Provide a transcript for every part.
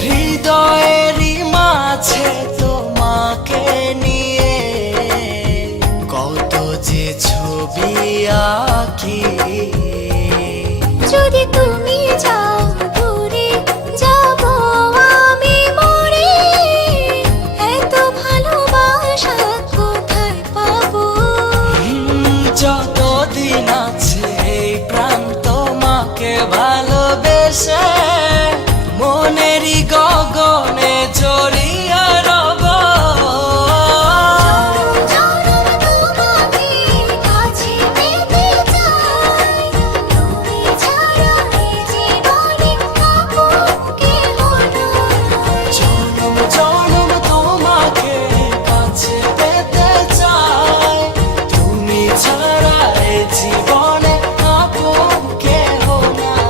হৃদয়েরই মাঝে তোমাকে নিয়ে কত যে ছবি আঁকি। যদি তুমি যাও দূরে যাব আমি মরে, এত ভালোবাসা কোথায় পাবো? যতদিন আছে এই প্রাণ তোমাকে ভালোবেসে মনেরই গগনে জড়িয়ে রব। তোমাকে কাছে পেতে চাই, তুমি ছাড়া এই জীবনে আপন কেহ নাই। জনম জনম তোমাকে কাছে পেতে চাই, তুমি ছাড়া এই জীবনে আপন কেহ নাই।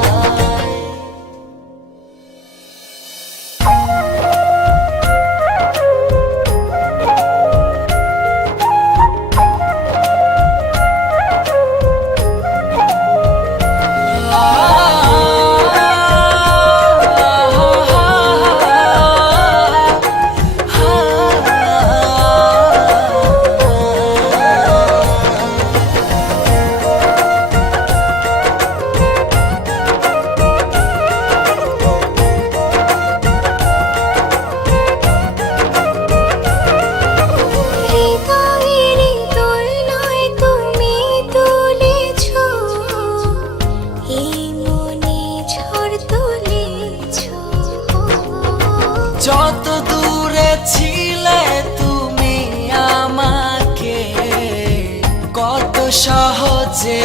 হৃদয়েরই দোলনায় তুমি তুলেছ, এই মনে ঝড় তুলেছ। যত দূরে ছিলে তুমি আমাকে কত সহজে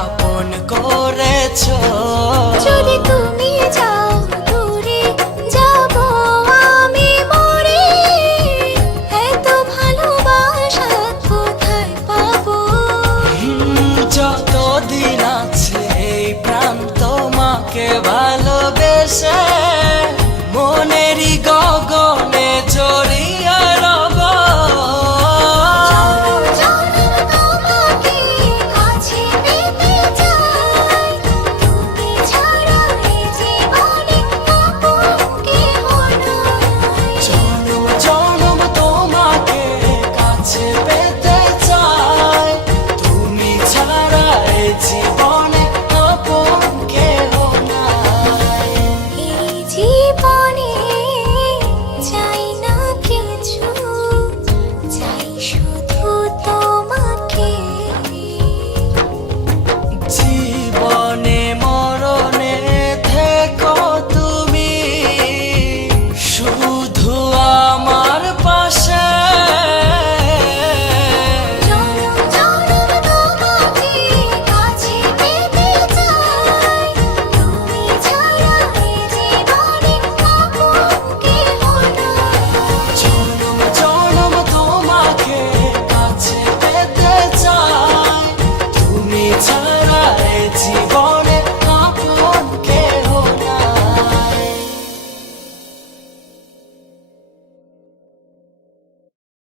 আপন করেছো। যদি তুমি যাও